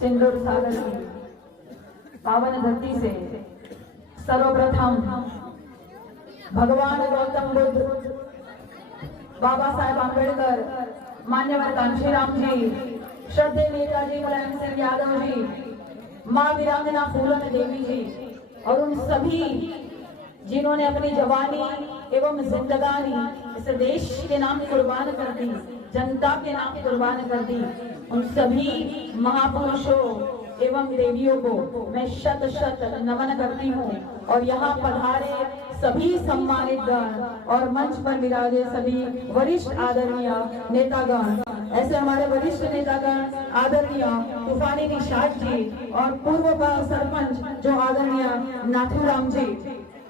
सिंदूर सागर की पावन धरती से सर्वप्रथम भगवान गौतम बुद्ध, बाबा साहेब आंबेडकर, मान्यवर कांशीराम जी, श्रद्धेय नेताजी मुलायम सिंह यादव जी, माँ वीरांगना फूलन देवी जी और उन सभी जिन्होंने अपनी जवानी एवं जिंदगानी इस देश के नाम कुर्बान कर दी, जनता के नाम कुर्बान कर दी, उन सभी महापुरुषों एवं देवियों को मैं शत शत नमन करती हूँ। और यहाँ पधारे सभी सम्मानित गण और मंच पर विराजे सभी वरिष्ठ आदरणीय नेतागण, ऐसे हमारे वरिष्ठ नेतागण आदरणीय तूफानी निषाद जी और पूर्व सरपंच जो आदरणीय नाथूराम जी,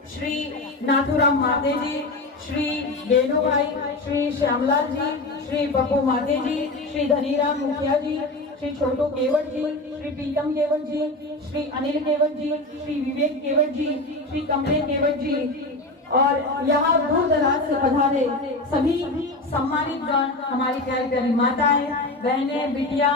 श्री नाथूराम माते जी, श्री गेनू भाई, श्री श्यामलाल जी, श्री पप्पू माते जी, श्री धनीराम मुखिया जी, श्री छोटू केवट जी, श्री प्रीतम केवट जी, श्री अनिल केवट जी, श्री विवेक केवट जी, श्री कमले केवट जी और यहाँ दूर दराज से पधारे सभी सम्मानित गण, हमारी प्यारी प्यारी माताएं, बहनें, बिटिया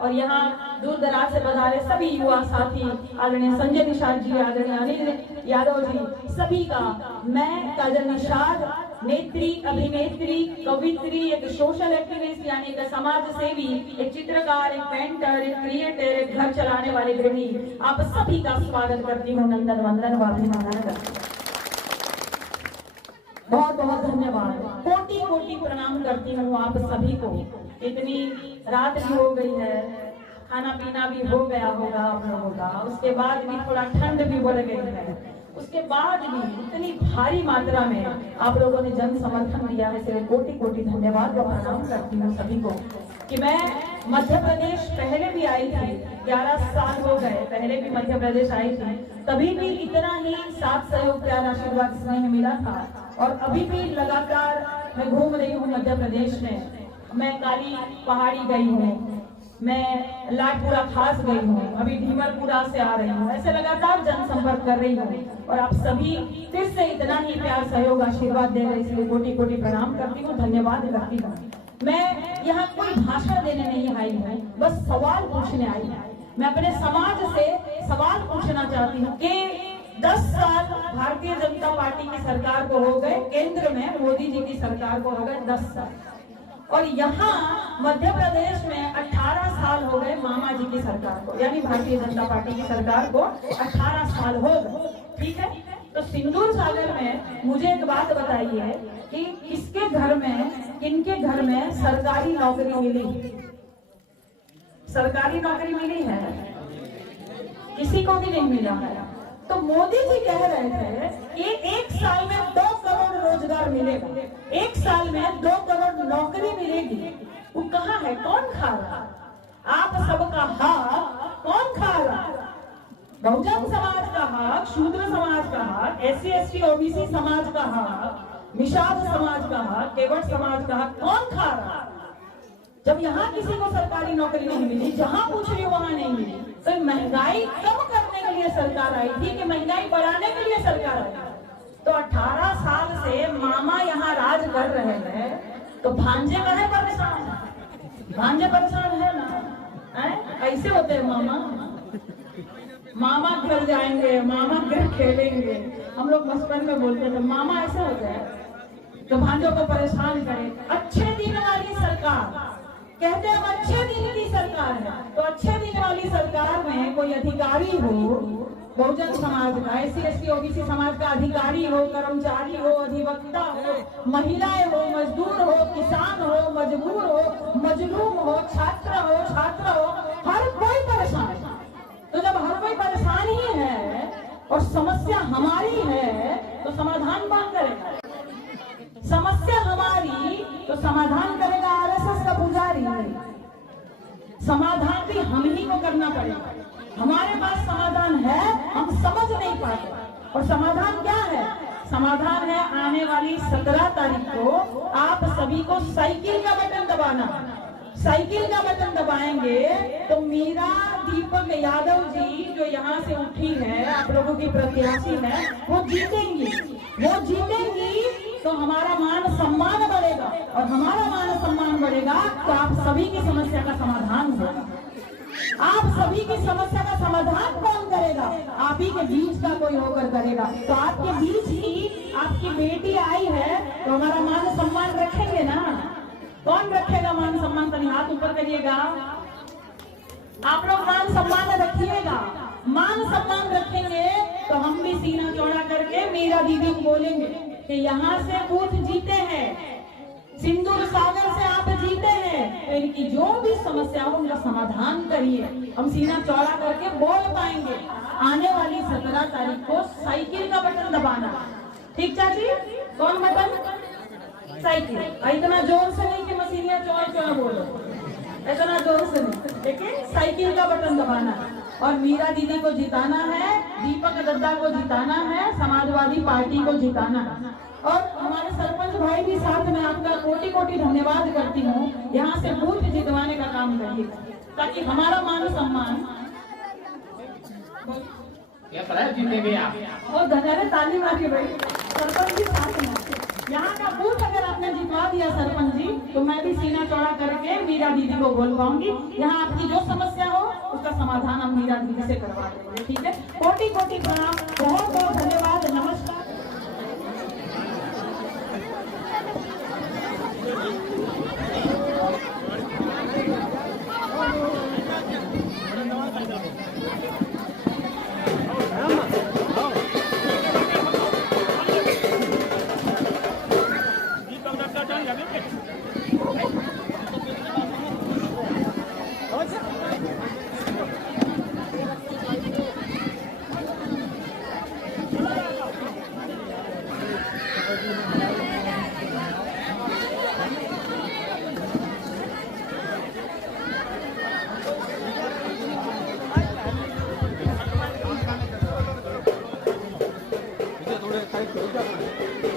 और यहाँ दूर दराज से पधारे सभी युवा साथी, आदरणीय संजय निषाद जी, आदरणीय अनिल यादव जी, सभी का मैं काजल निषाद, नेत्री, अभिनेत्री, कवित्री, एक सोशल एक्टिविस्ट यानी एक समाज सेवी, एक चित्रकार, एक पेंटर, एक क्रिएटर, एक घर चलाने वाली गृहिणी, आप सभी का स्वागत करती हूँ, नंदन वंदन व अभिनंदन करती हूँ। बहुत बहुत धन्यवाद, कोटि कोटि प्रणाम करती हूँ आप सभी को। इतनी रात भी हो गई है, खाना पीना भी हो गया होगा आप लोगों का, उसके बाद भी थोड़ा ठंड भी बढ़ गई है, उसके बाद भी इतनी भारी मात्रा में आप लोगों ने जन समर्थन दिया है, इसलिए कोटि कोटि धन्यवाद और प्रणाम करती हूँ सभी को। कि मैं मध्य प्रदेश पहले भी आई थी, 11 साल हो गए, पहले भी मध्य प्रदेश आई थी, तभी भी इतना ही साथ सहयोग प्यार आशीर्वाद स्नेह मिला था और अभी भी लगातार मैं घूम रही हूँ मध्य प्रदेश में। मैं काली पहाड़ी गई हूँ, मैं लाटपुरा खास गई हूँ, अभी ढीमरपुरा से आ रही हूँ, ऐसे लगातार जनसंपर्क कर रही हूँ और आप सभी फिर से इतना ही प्यार सहयोग आशीर्वाद दे रहे, इसलिए कोटि कोटि प्रणाम करती हूँ, धन्यवाद करती हूँ। मैं यहाँ कोई भाषण देने नहीं आई हूँ, बस सवाल पूछने आई हूँ। मैं अपने समाज से सवाल पूछना चाहती हूँ कि 10 साल भारतीय जनता पार्टी की सरकार को हो गए, केंद्र में मोदी जी की सरकार को हो गए 10 साल, और यहाँ मध्य प्रदेश में 18 साल हो गए मामा जी की सरकार को, यानी भारतीय जनता पार्टी की सरकार को 18 साल हो गए। ठीक है, तो सिंदूर सागर में मुझे एक बात बताइए कि किसके घर में, किनके घर में सरकारी नौकरी मिली? सरकारी नौकरी मिली है? किसी को भी नहीं मिला है। तो मोदी जी कह रहे थे कि 1 साल में 2 करोड़ रोजगार मिलेगा, 1 साल में 2 करोड़ नौकरी मिलेगी। वो कहाँ है? कौन खा रहा? आप सबका हक कौन खा रहा? बहुजन समाज का हक, शूद्र समाज का हक, SC ST OBC समाज का हक, निषाद समाज का हक, केवट समाज का हक कौन खा रहा? जब यहाँ किसी को सरकारी नौकरी नहीं मिली, जहाँ पूछ रही वहां नहीं मिली, तो महंगाई कम करने के लिए सरकार आई थी कि महंगाई बढ़ाने के लिए सरकार आई? तो 18 साल से मामा यहाँ राज कर रहे हैं, तो भांजे कहे परेशान? भांजे परेशान है ना? ऐसे होते हैं मामा, मामा घर जाएंगे, मामा घर खेलेंगे, हम लोग बचपन में बोलते थे मामा ऐसे हो जाए तो भांजों को परेशान करे। अच्छे दिन वाली सरकार कहते हैं, अच्छे दिन की सरकार है, तो अच्छे दिन वाली सरकार में कोई अधिकारी हो, बहुजन समाज का, SC ST OBC समाज का अधिकारी हो, कर्मचारी हो, अधिवक्ता हो, महिलाएं हो, मजदूर हो, किसान हो, मजबूर हो, मजलूम हो, छात्र हो, हर कोई परेशान है। तो जब हर कोई परेशान ही है और समस्या हमारी है, तो समाधान कौन करेगा? समस्या हमारी तो समाधान करेगा RSS का पुजारी। समाधान भी हम ही को करना पड़ेगा। हमारे पास समाधान है, हम समझ नहीं पाते। और समाधान क्या है? समाधान है आने वाली 17 तारीख को आप सभी को साइकिल का बटन दबाना। साइकिल का बटन दबाएंगे तो मीरा दीपक यादव जी जो यहाँ से उठी है, आप लोगों की प्रत्याशी है, वो जीतेंगी। वो जीतेंगी तो हमारा मान सम्मान बढ़ेगा, और हमारा मान सम्मान बढ़ेगा तो आप सभी की समस्या का समाधान होगा। आप सभी की समस्या का समाधान कौन करेगा? आप ही के बीच का कोई होकर करेगा। तो आपके बीच ही आपकी बेटी आई है, तो हमारा मान सम्मान रखेंगे ना? कौन रखेगा मान सम्मान? कभी हाथ ऊपर करिएगा। आप लोग मान सम्मान रखिएगा। मान सम्मान रखेंगे तो हम भी सीना चौड़ा करके मीरा दीदी को बोलेंगे कि यहाँ से बूथ जीते हैं, सिंदूर सागर से आप जीते हैं, तो इनकी जो भी समस्या हो उनका समाधान करिए। हम सीना चौड़ा करके बोल पाएंगे। आने वाली 17 तारीख को साइकिल का बटन दबाना, ठीक चाची? कौन बटन? साइकिल। इतना जोर से नहीं कि मसीनिया चौड़ चौड़ बोलो, इतना जोर से नहीं, लेकिन साइकिल का बटन दबाना और मीरा दीदी को जिताना है, दीपक दद्दा को जिताना है, समाजवादी पार्टी को जिताना है। और हमारे सरपंच भाई भी साथ में, आपका कोटि कोटि धन्यवाद करती हूँ। यहाँ से बूथ जितवाने का काम करिए ताकि हमारा मान सम्मान जीतेंगे आप। और धन्यवाद, ताली मारिए भाई। सरपंच जी साथ में, यहाँ का बूथ अगर आपने जितवा दिया सरपंच जी, तो मैं भी सीना चौड़ा करके मीरा दीदी को बोल पाऊंगी। यहाँ आपकी जो समस्या हो उसका समाधान हम मीरा दीदी से करवा देंगे, ठीक है? कोटि कोटि प्रणाम, बहुत बहुत धन्यवाद, नमस्कार। थोड़े साइड